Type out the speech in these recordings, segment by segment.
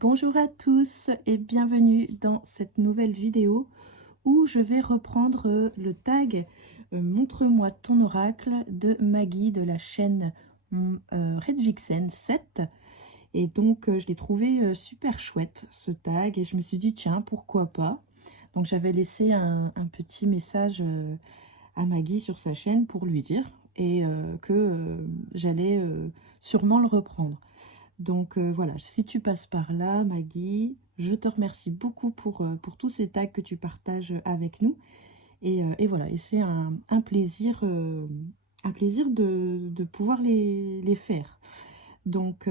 Bonjour à tous et bienvenue dans cette nouvelle vidéo où je vais reprendre le tag Montre-moi ton oracle de Maggie de la chaîne Redvixen 7. Et donc je l'ai trouvé super chouette ce tag et je me suis dit tiens pourquoi pas. Donc j'avais laissé un petit message à Maggie sur sa chaîne pour lui dire et que j'allais sûrement le reprendre. Donc voilà, si tu passes par là, Maggie, je te remercie beaucoup pour tous ces tags que tu partages avec nous. Et voilà, et c'est un plaisir de pouvoir les faire. Donc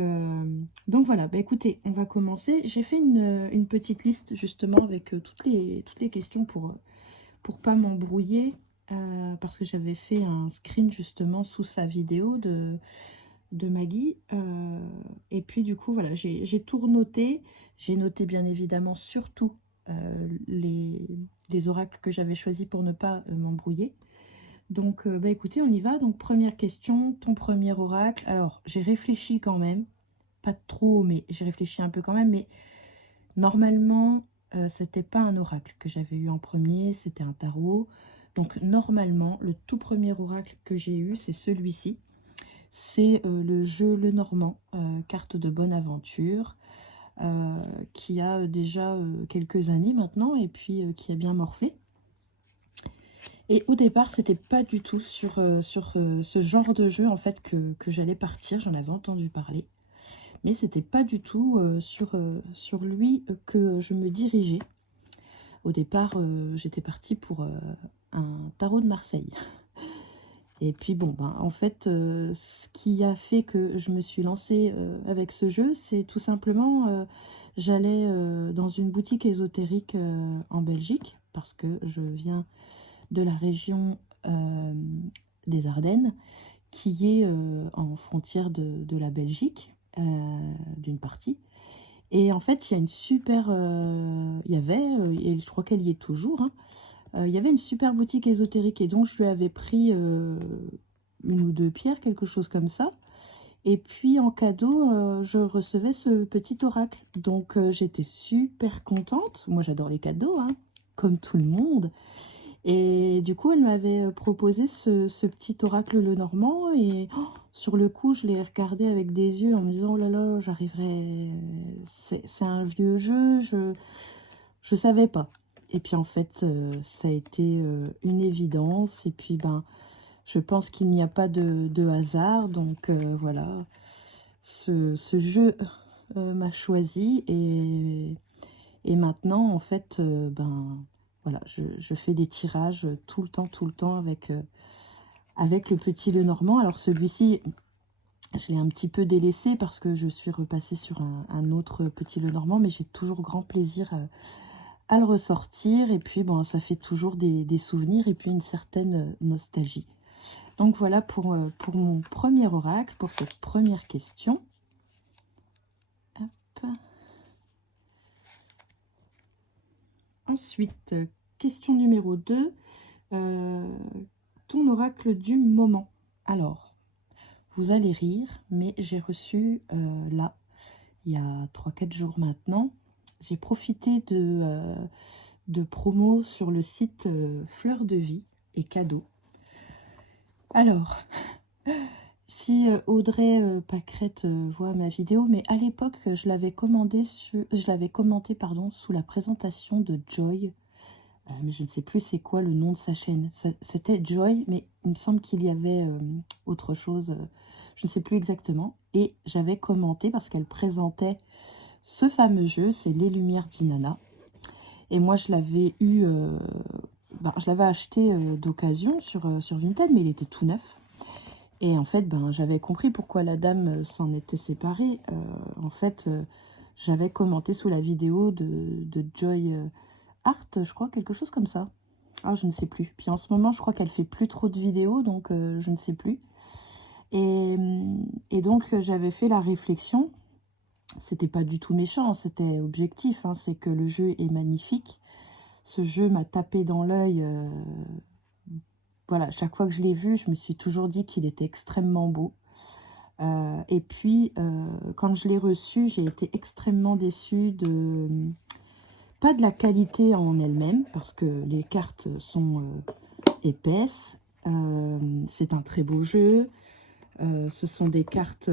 voilà, bah écoutez, on va commencer. J'ai fait une petite liste justement avec toutes les questions pour pas m'embrouiller. Parce que j'avais fait un screen justement sous sa vidéo de Maggie. Et puis du coup, voilà, j'ai tout renoté. J'ai noté bien évidemment surtout les oracles que j'avais choisis pour ne pas m'embrouiller. Donc, bah écoutez, on y va. Donc, première question, ton premier oracle. Alors, j'ai réfléchi quand même, pas trop, mais j'ai réfléchi un peu quand même. Mais normalement, c'était pas un oracle que j'avais eu en premier, c'était un tarot. Donc, normalement, le tout premier oracle que j'ai eu, c'est celui-ci. C'est le jeu Lenormand, carte de bonne aventure, qui a déjà quelques années maintenant et puis qui a bien morflé. Et au départ, c'était pas du tout sur ce genre de jeu en fait que j'allais partir, j'en avais entendu parler. Mais c'était pas du tout sur lui que je me dirigeais. Au départ, j'étais partie pour un tarot de Marseille. Et puis bon, ben, en fait, ce qui a fait que je me suis lancée avec ce jeu, c'est tout simplement, j'allais dans une boutique ésotérique en Belgique, parce que je viens de la région des Ardennes, qui est en frontière de la Belgique, d'une partie. Et en fait, il y a une super... il y avait, et je crois qu'elle y est toujours, hein, il y avait une super boutique ésotérique et donc je lui avais pris une ou deux pierres, quelque chose comme ça. Et puis en cadeau, je recevais ce petit oracle. Donc j'étais super contente. Moi j'adore les cadeaux, hein, comme tout le monde. Et du coup elle m'avait proposé ce petit oracle Lenormand. Et sur le coup je l'ai regardé avec des yeux en me disant oh là là, j'arriverai... C'est un vieux jeu, je savais pas. Et puis en fait, ça a été une évidence. Et puis ben, je pense qu'il n'y a pas de hasard. Donc voilà, ce jeu m'a choisi. Et maintenant, en fait, ben voilà, je fais des tirages tout le temps avec le petit Lenormand. Alors celui-ci, je l'ai un petit peu délaissé parce que je suis repassée sur un autre petit Lenormand. Mais j'ai toujours grand plaisir à le ressortir. Et puis, bon, ça fait toujours des souvenirs et puis une certaine nostalgie. Donc, voilà pour mon premier oracle, pour cette première question. Hop. Ensuite, question numéro 2. Ton oracle du moment. Alors, vous allez rire, mais j'ai reçu là, il y a 3-4 jours maintenant, j'ai profité de promos sur le site Fleur de Vie et cadeaux. Alors, si Audrey Pâquerette voit ma vidéo, mais à l'époque, je l'avais commenté pardon, sous la présentation de Joy. Mais je ne sais plus c'est quoi le nom de sa chaîne. C'était Joy, mais il me semble qu'il y avait autre chose. Je ne sais plus exactement. Et j'avais commenté parce qu'elle présentait ce fameux jeu, c'est Les Lumières d'Inanna. Et moi, je l'avais eu... ben, je l'avais acheté d'occasion sur Vinted, mais il était tout neuf. Et en fait, ben, j'avais compris pourquoi la dame s'en était séparée. En fait, j'avais commenté sous la vidéo de Joy Art, je crois, quelque chose comme ça. Ah, je ne sais plus. Puis en ce moment, je crois qu'elle fait plus trop de vidéos, donc je ne sais plus. Et donc, j'avais fait la réflexion. C'était pas du tout méchant, c'était objectif. Hein, c'est que le jeu est magnifique. Ce jeu m'a tapé dans l'œil. Voilà, chaque fois que je l'ai vu, je me suis toujours dit qu'il était extrêmement beau. Et puis, quand je l'ai reçu, j'ai été extrêmement déçue pas de la qualité en elle-même, parce que les cartes sont épaisses. C'est un très beau jeu. Ce sont des cartes...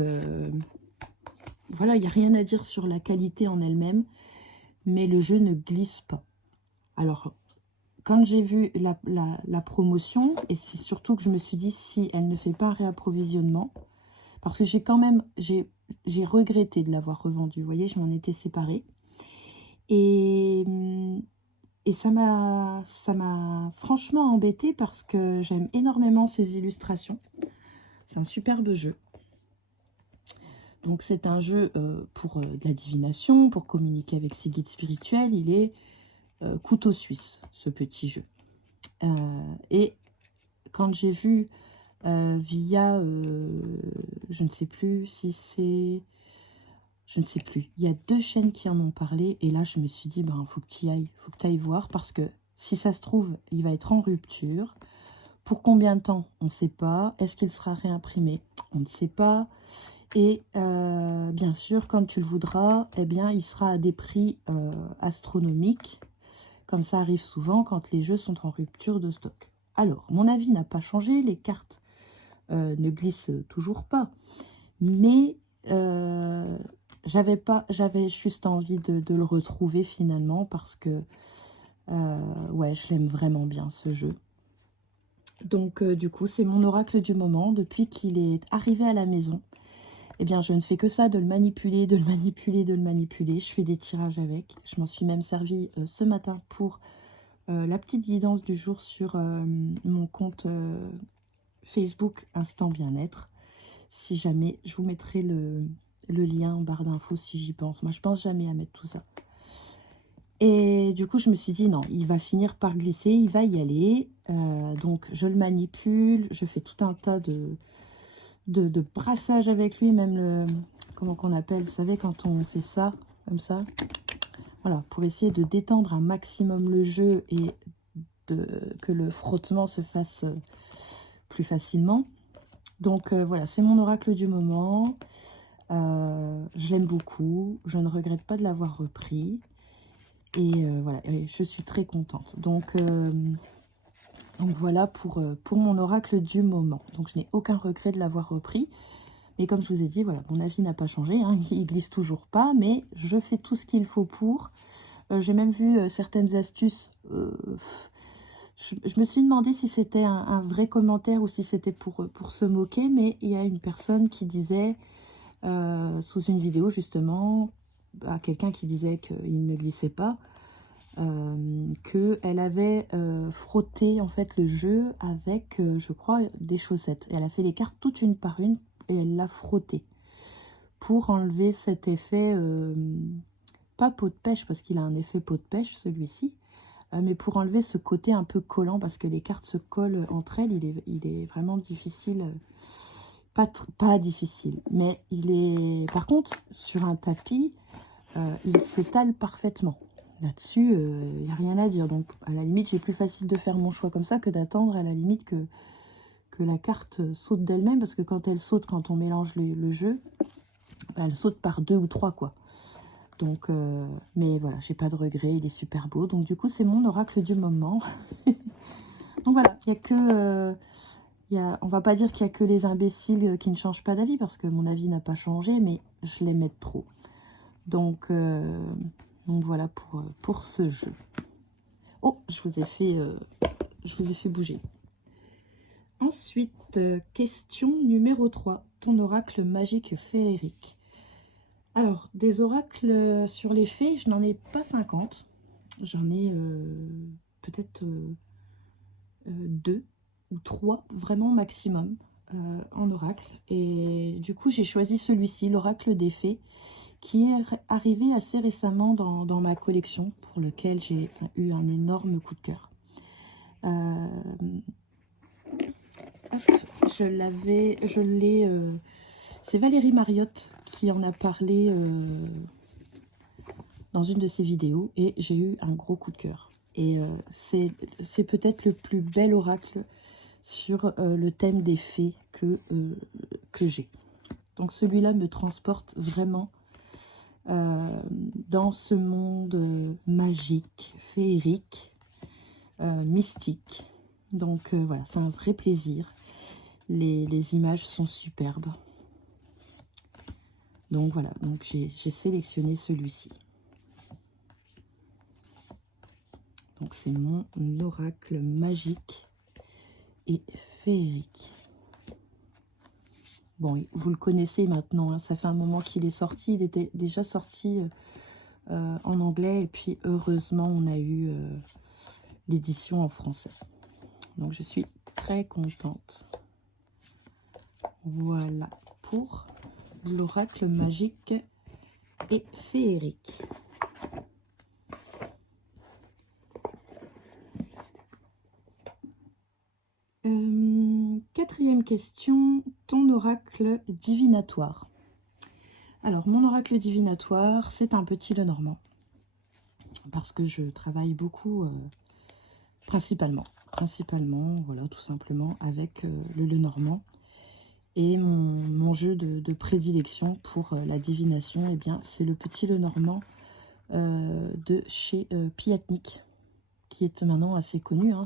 voilà, il n'y a rien à dire sur la qualité en elle-même, mais le jeu ne glisse pas. Alors, quand j'ai vu la promotion, et c'est surtout que je me suis dit, si elle ne fait pas un réapprovisionnement, parce que j'ai quand même, j'ai regretté de l'avoir revendu, vous voyez, je m'en étais séparée. Et ça m'a franchement embêtée parce que j'aime énormément ces illustrations. C'est un superbe jeu. Donc c'est un jeu pour de la divination, pour communiquer avec ses guides spirituels. Il est couteau suisse, ce petit jeu. Et quand j'ai vu via, je ne sais plus si c'est... Je ne sais plus. Il y a 2 chaînes qui en ont parlé. Et là, je me suis dit, ben, faut que tu ailles voir. Parce que si ça se trouve, il va être en rupture. Pour combien de temps? On ne sait pas. Est-ce qu'il sera réimprimé? On ne sait pas. Et bien sûr, quand tu le voudras, eh bien, il sera à des prix astronomiques. Comme ça arrive souvent quand les jeux sont en rupture de stock. Alors, mon avis n'a pas changé. Les cartes ne glissent toujours pas. Mais... j'avais juste envie de le retrouver finalement parce que ouais, je l'aime vraiment bien ce jeu. Donc du coup, c'est mon oracle du moment. Depuis qu'il est arrivé à la maison, eh bien je ne fais que ça, de le manipuler, de le manipuler, de le manipuler. Je fais des tirages avec. Je m'en suis même servi ce matin pour la petite guidance du jour sur mon compte Facebook Instant Bien-être. Si jamais, je vous mettrai le lien en barre d'infos si j'y pense. Moi, je pense jamais à mettre tout ça. Et du coup, je me suis dit, non, il va finir par glisser, il va y aller. Donc, je le manipule, je fais tout un tas de brassages avec lui, même le... Comment qu'on appelle? Vous savez, quand on fait ça, comme ça. Voilà, pour essayer de détendre un maximum le jeu et que le frottement se fasse plus facilement. Donc, voilà, c'est mon oracle du moment. Je l'aime beaucoup, je ne regrette pas de l'avoir repris et voilà, et je suis très contente. Donc voilà pour mon oracle du moment. Donc je n'ai aucun regret de l'avoir repris, mais comme je vous ai dit, voilà, mon avis n'a pas changé, hein, il glisse toujours pas, mais je fais tout ce qu'il faut pour. J'ai même vu certaines astuces. Je me suis demandé si c'était un vrai commentaire ou si c'était pour se moquer, mais il y a une personne qui disait... sous une vidéo justement, à quelqu'un qui disait qu'il ne glissait pas, qu'elle avait frotté en fait le jeu avec, je crois, des chaussettes. Elle a fait les cartes toutes une par une et elle l'a frotté pour enlever cet effet, pas peau de pêche parce qu'il a un effet peau de pêche celui-ci, mais pour enlever ce côté un peu collant parce que les cartes se collent entre elles, il est vraiment difficile. Pas difficile, mais il est... Par contre, sur un tapis, il s'étale parfaitement. Là-dessus, il n'y a rien à dire. Donc, à la limite, j'ai plus facile de faire mon choix comme ça que d'attendre à la limite que la carte saute d'elle-même. Parce que quand elle saute, quand on mélange le jeu, bah, elle saute par 2 ou 3, quoi. Donc, mais voilà, j'ai pas de regret, il est super beau. Donc, du coup, c'est mon oracle du moment. Donc, voilà, il n'y a que... on va pas dire qu'il y a que les imbéciles qui ne changent pas d'avis, parce que mon avis n'a pas changé, mais je l'aimais trop. Donc voilà pour ce jeu. Oh, je vous ai fait bouger. Ensuite, question numéro 3. Ton oracle magique féerique. Alors, des oracles sur les fées, je n'en ai pas 50. J'en ai peut-être 2 ou 3, vraiment maximum, en oracle. Et du coup, j'ai choisi celui-ci, l'oracle des fées, qui est arrivé assez récemment dans ma collection, pour lequel j'ai eu un énorme coup de cœur. Je l'ai... c'est Valérie Mariotte qui en a parlé dans une de ses vidéos, et j'ai eu un gros coup de cœur. Et c'est peut-être le plus bel oracle sur le thème des fées que j'ai. Donc celui-là me transporte vraiment dans ce monde magique, féerique, mystique. Donc voilà, c'est un vrai plaisir. Les images sont superbes. Donc voilà, donc j'ai sélectionné celui-ci. Donc c'est mon oracle magique et féerique. Bon, vous le connaissez maintenant, hein, ça fait un moment qu'il est sorti. Il était déjà sorti en anglais. Et puis, heureusement, on a eu l'édition en français. Donc, je suis très contente. Voilà pour l'oracle magique et féerique. Quatrième question, ton oracle divinatoire. Alors, mon oracle divinatoire, c'est un petit Lenormand. Parce que je travaille beaucoup, principalement, voilà, tout simplement, avec le Lenormand. Et mon jeu de prédilection pour la divination, eh bien, c'est le petit Lenormand de chez Piatnik, qui est maintenant assez connu, hein.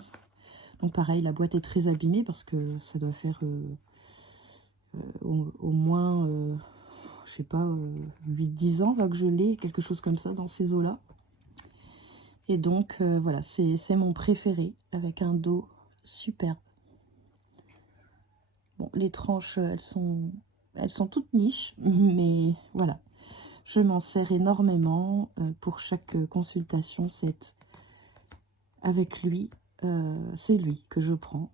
Donc pareil, la boîte est très abîmée parce que ça doit faire au moins, je sais pas, 8-10 ans que je l'ai, quelque chose comme ça, dans ces eaux-là. Et donc, voilà, c'est mon préféré, avec un dos superbe. Bon, les tranches, elles sont toutes niches, mais voilà. Je m'en sers énormément pour chaque consultation. C'est avec lui, c'est lui que je prends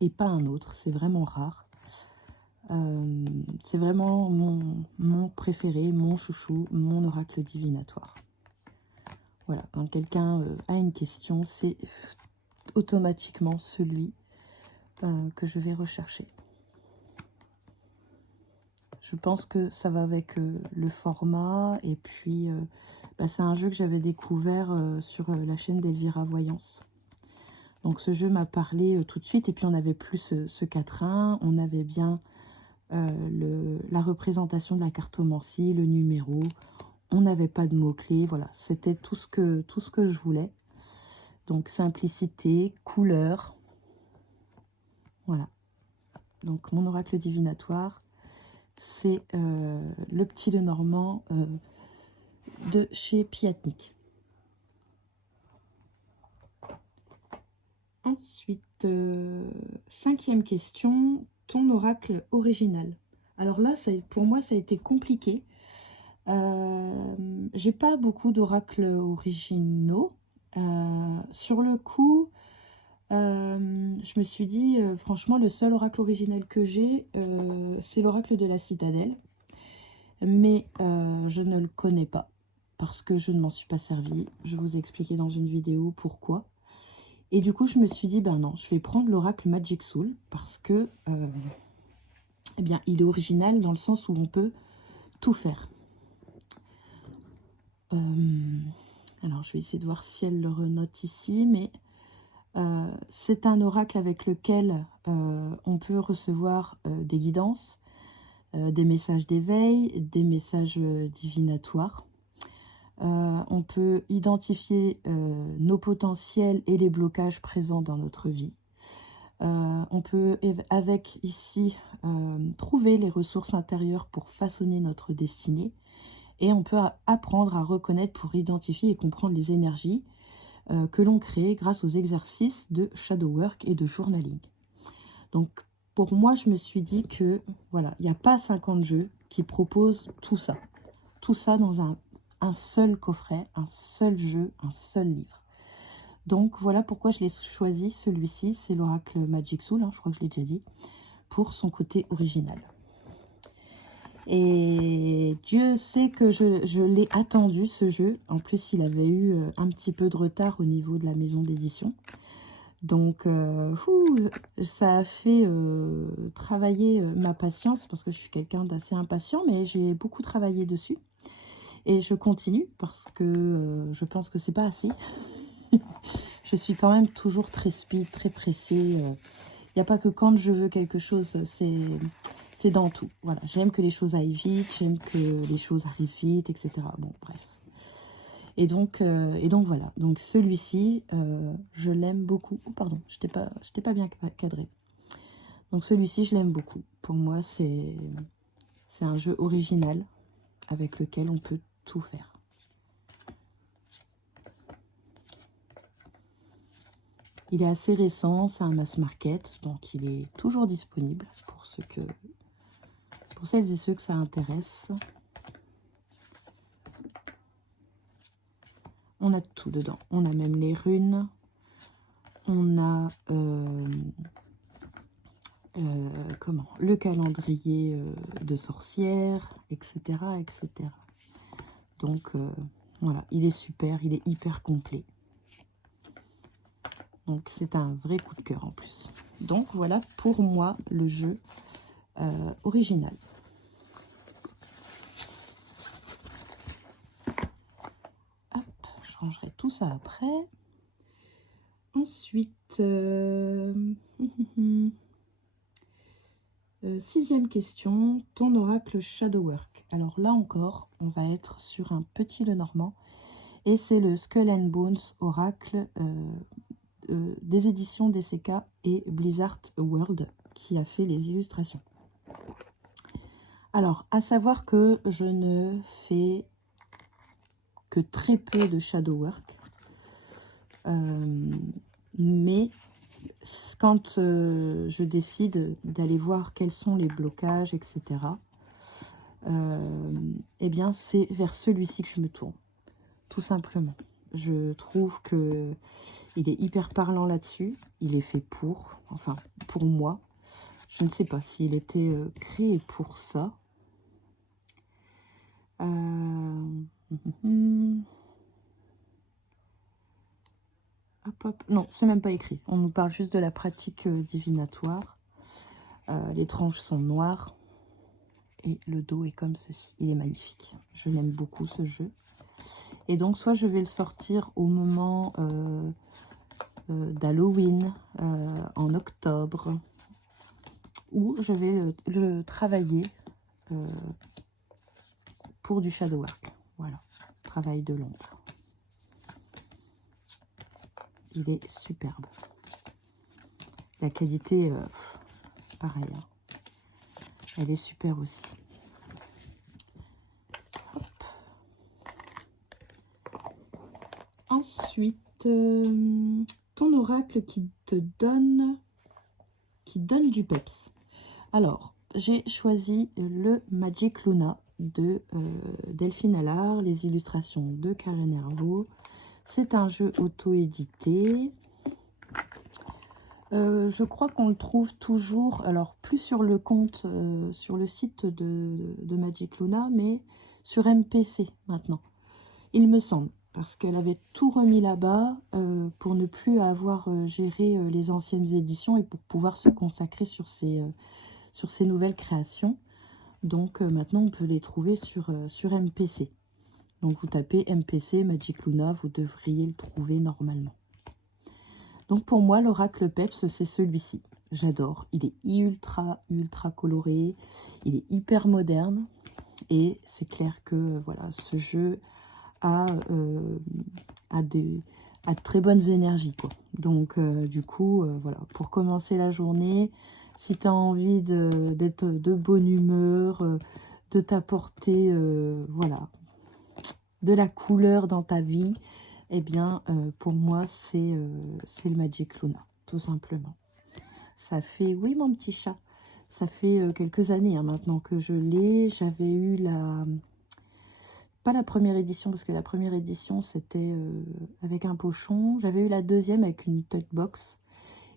et pas un autre. C'est vraiment rare. C'est vraiment mon préféré, mon chouchou, mon oracle divinatoire. Voilà, quand quelqu'un a une question, c'est automatiquement celui que je vais rechercher. Je pense que ça va avec le format. Et puis, c'est un jeu que j'avais découvert sur la chaîne d'Elvira Voyance. Donc, ce jeu m'a parlé tout de suite. Et puis, on n'avait plus ce 4-1. On avait bien la représentation de la cartomancie, le numéro. On n'avait pas de mots-clés. Voilà, c'était tout ce que je voulais. Donc, simplicité, couleur. Voilà. Donc, mon oracle divinatoire, c'est le petit Lenormand de chez Piatnik. Ensuite, cinquième question, ton oracle original. Alors là, pour moi, ça a été compliqué. J'ai pas beaucoup d'oracles originaux. Sur le coup, je me suis dit, franchement, le seul oracle original que j'ai, c'est l'oracle de la citadelle. Mais je ne le connais pas parce que je ne m'en suis pas servie. Je vous ai expliqué dans une vidéo pourquoi. Et du coup, je me suis dit, ben non, je vais prendre l'oracle Magic Soul parce que, eh bien, il est original dans le sens où on peut tout faire. Alors, je vais essayer de voir si elle le renote ici, mais c'est un oracle avec lequel on peut recevoir des guidances, des messages d'éveil, des messages divinatoires. On peut identifier nos potentiels et les blocages présents dans notre vie. On peut, avec ici, trouver les ressources intérieures pour façonner notre destinée. Et on peut apprendre à reconnaître pour identifier et comprendre les énergies que l'on crée grâce aux exercices de shadow work et de journaling. Donc, pour moi, je me suis dit que, voilà, il n'y a pas 50 jeux qui proposent tout ça. Tout ça dans un seul coffret, un seul jeu, un seul livre. Donc, voilà pourquoi je l'ai choisi, celui-ci. C'est l'oracle Magic Soul, hein, je crois que je l'ai déjà dit, pour son côté original. Et Dieu sait que je l'ai attendu, ce jeu. En plus, il avait eu un petit peu de retard au niveau de la maison d'édition. Donc, ça a fait travailler ma patience, parce que je suis quelqu'un d'assez impatient, mais j'ai beaucoup travaillé dessus. Et je continue, parce que je pense que c'est pas assez. Je suis quand même toujours très speed, très pressée. Il n'y a pas que quand je veux quelque chose, C'est dans tout. Voilà, j'aime que les choses aillent vite, j'aime que les choses arrivent vite, etc. Bon, bref. Et donc voilà. Donc celui-ci, je l'aime beaucoup. Oh, pardon, je t'ai pas bien cadré. Donc celui-ci, je l'aime beaucoup. Pour moi, c'est un jeu original avec lequel on peut tout faire. Il est assez récent, c'est un mass market, donc il est toujours disponible pour celles et ceux que ça intéresse. On a tout dedans. On a même les runes. On a le calendrier de sorcières, etc., etc. Donc voilà, il est super, il est hyper complet. Donc c'est un vrai coup de cœur en plus. Donc voilà pour moi le jeu original. Hop, je rangerai tout ça après. Ensuite, sixième question, ton oracle Shadowwork. Alors là encore, on va être sur un petit Lenormand. Et c'est le Skull and Bones oracle des éditions DCK et Blizzard World qui a fait les illustrations. Alors, à savoir que je ne fais que très peu de Shadowwork. Mais quand je décide d'aller voir quels sont les blocages, etc., eh bien, c'est vers celui-ci que je me tourne, tout simplement. Je trouve que il est hyper parlant là-dessus. Il est fait pour, enfin, pour moi. Je ne sais pas s'il était créé pour ça. Hop, hop. Non, c'est même pas écrit. On nous parle juste de la pratique divinatoire. Les tranches sont noires. Et le dos est comme ceci. Il est magnifique. Je l'aime beaucoup, ce jeu. Et donc, soit je vais le sortir au moment d'Halloween, en octobre, ou je vais le travailler pour du Shadowwork. Voilà, travail de l'ombre. Il est superbe. La qualité, pareil, hein. Elle est super aussi. Hop. Ensuite, ton oracle qui donne du peps. Alors, j'ai choisi le Magic Luna de Delphine Allard, les illustrations de Karen Hervaux. C'est un jeu auto-édité. Je crois qu'on le trouve toujours, alors plus sur le compte, sur le site de Magic Luna, mais sur MPC maintenant, il me semble, parce qu'elle avait tout remis là-bas pour ne plus avoir géré les anciennes éditions et pour pouvoir se consacrer sur ses nouvelles créations. Donc maintenant, on peut les trouver sur MPC. Donc vous tapez MPC Magic Luna, vous devriez le trouver normalement. Donc pour moi, l'oracle Peps, c'est celui-ci. J'adore. Il est ultra coloré. Il est hyper moderne. Et c'est clair que voilà, ce jeu a de très bonnes énergies, quoi. Donc du coup, voilà, pour commencer la journée, si tu as envie d'être de bonne humeur, de t'apporter voilà, de la couleur dans ta vie, eh bien, pour moi, c'est le Magic Luna, tout simplement. Ça fait, oui, mon petit chat, ça fait quelques années hein, maintenant que je l'ai. J'avais eu pas la première édition, parce que la première édition, c'était avec un pochon. J'avais eu la deuxième avec une tote box.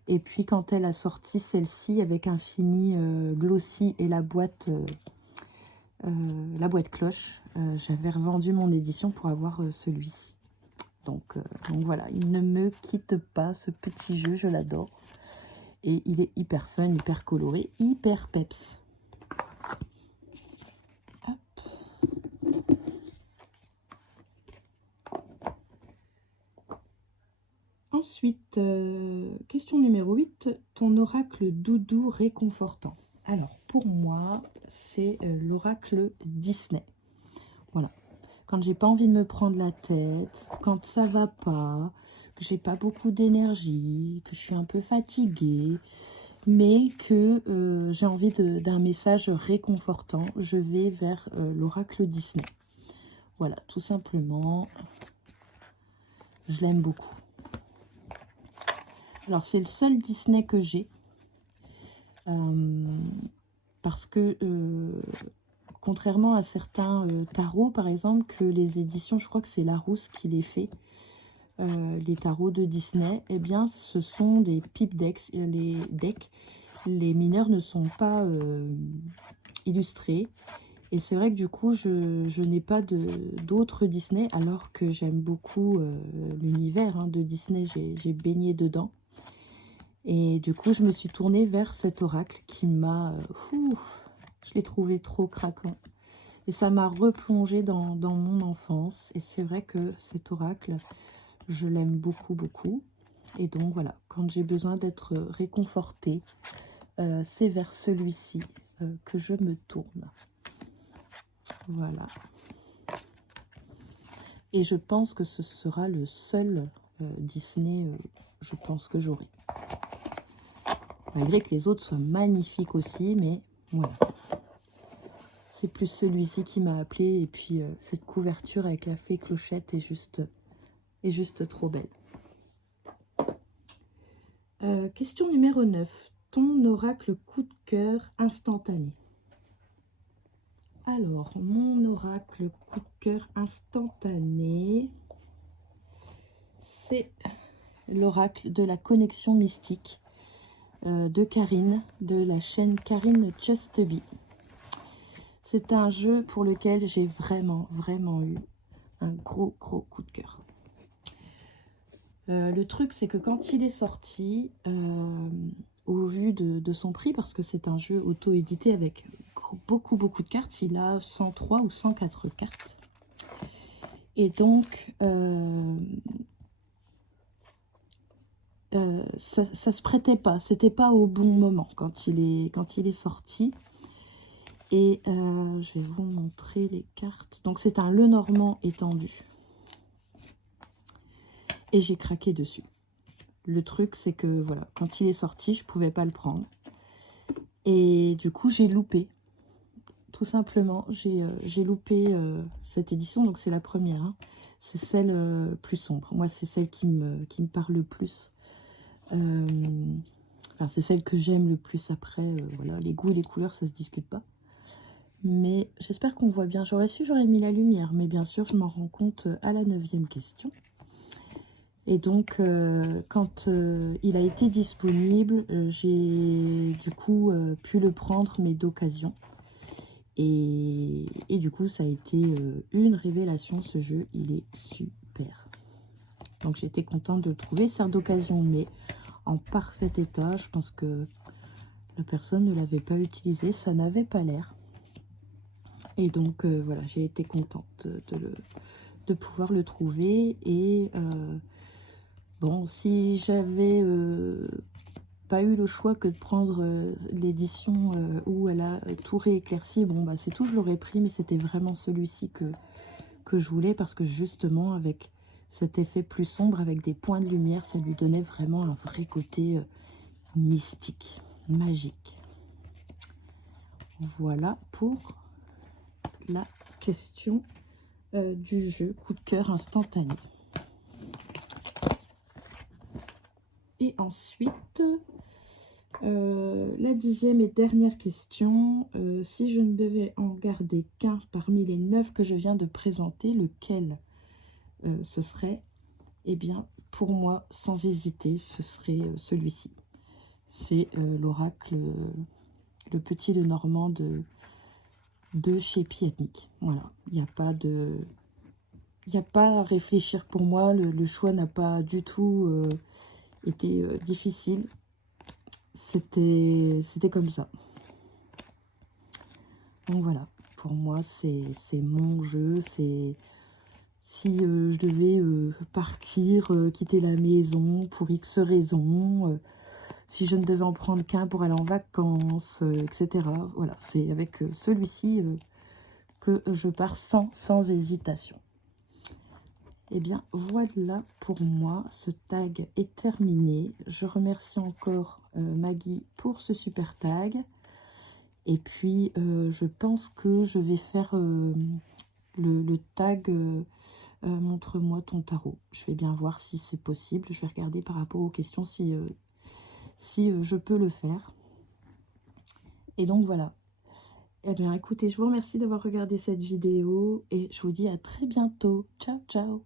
Et puis, quand elle a sorti celle-ci avec un fini glossy et la boîte cloche, j'avais revendu mon édition pour avoir celui-ci. Donc voilà, il ne me quitte pas, ce petit jeu, je l'adore. Et il est hyper fun, hyper coloré, hyper peps. Hop. Ensuite, question numéro 8, ton oracle doudou réconfortant. Alors, pour moi, c'est l'oracle Disney. Voilà. Quand j'ai pas envie de me prendre la tête, quand ça va pas, que j'ai pas beaucoup d'énergie, que je suis un peu fatiguée, mais que j'ai envie d'un message réconfortant, je vais vers l'oracle Disney. Voilà, tout simplement, je l'aime beaucoup. Alors, c'est le seul Disney que j'ai. Parce que, contrairement à certains tarots, par exemple, que les éditions, je crois que c'est Larousse qui les fait, les tarots de Disney, eh bien, ce sont des pipe decks. Les mineurs ne sont pas illustrés. Et c'est vrai que du coup, je n'ai pas d'autres Disney, alors que j'aime beaucoup l'univers de Disney, j'ai baigné dedans. Et du coup, je me suis tournée vers cet oracle qui m'a... je l'ai trouvé trop craquant. Et ça m'a replongée dans mon enfance. Et c'est vrai que cet oracle, je l'aime beaucoup, beaucoup. Et donc voilà, quand j'ai besoin d'être réconfortée, c'est vers celui-ci que je me tourne. Voilà. Et je pense que ce sera le seul Disney, je pense que j'aurai. Malgré que les autres soient magnifiques aussi, mais voilà. C'est plus celui-ci qui m'a appelé. Et puis cette couverture avec la fée Clochette est juste trop belle. Question numéro 9. Ton oracle coup de cœur instantané. Alors, mon oracle coup de cœur instantané, c'est l'oracle de la connexion mystique de Karine, de la chaîne Karine Just Be. C'est un jeu pour lequel j'ai vraiment eu un gros coup de cœur. Le truc, c'est que quand il est sorti, au vu de son prix, parce que c'est un jeu auto-édité avec beaucoup de cartes, il a 103 ou 104 cartes. Et donc, ça se prêtait pas, c'était pas au bon moment quand il est sorti. Et je vais vous montrer les cartes. Donc c'est un Lenormand étendu. Et j'ai craqué dessus. Le truc, c'est que voilà, quand il est sorti, je pouvais pas le prendre. Et du coup, j'ai loupé. Tout simplement, j'ai loupé cette édition. Donc c'est la première. Hein. C'est celle plus sombre. Moi, c'est celle qui me parle le plus. Enfin, c'est celle que j'aime le plus. Après, voilà, les goûts et les couleurs, ça se discute pas. Mais j'espère qu'on voit bien. J'aurais su, j'aurais mis la lumière. Mais bien sûr, je m'en rends compte à la 9e question. Et donc, quand il a été disponible, j'ai du coup pu le prendre, mais d'occasion. Et du coup, ça a été une révélation, ce jeu. Il est super. Donc, j'étais contente de le trouver. C'est d'occasion, mais en parfait état. Je pense que la personne ne l'avait pas utilisé. Ça n'avait pas l'air. Et donc, voilà, j'ai été contente de pouvoir le trouver. Et bon, si j'avais pas eu le choix que de prendre l'édition où elle a tout rééclairci, bon, bah c'est tout, je l'aurais pris, mais c'était vraiment celui-ci que je voulais, parce que justement, avec cet effet plus sombre, avec des points de lumière, ça lui donnait vraiment un vrai côté mystique, magique. Voilà pour la question du jeu coup de cœur instantané. Et ensuite, la 10e et dernière question. Si je ne devais en garder qu'un parmi les 9 que je viens de présenter, lequel ce serait? Eh bien, pour moi, sans hésiter, ce serait celui-ci. C'est l'oracle, le petit Lenormand de chez Piatnik. Voilà, il n'y a pas de... Il n'y a pas à réfléchir pour moi, le choix n'a pas du tout été difficile. C'était comme ça. Donc voilà, pour moi, c'est mon jeu. C'est si je devais partir, quitter la maison pour X raisons, si je ne devais en prendre qu'un pour aller en vacances, etc. Voilà, c'est avec celui-ci que je pars sans hésitation. Eh bien, voilà pour moi, ce tag est terminé. Je remercie encore Maggie pour ce super tag. Et puis, je pense que je vais faire le tag montre-moi ton tarot. Je vais bien voir si c'est possible. Je vais regarder par rapport aux questions si je peux le faire. Et donc, voilà. Eh bien, écoutez, je vous remercie d'avoir regardé cette vidéo et je vous dis à très bientôt. Ciao, ciao!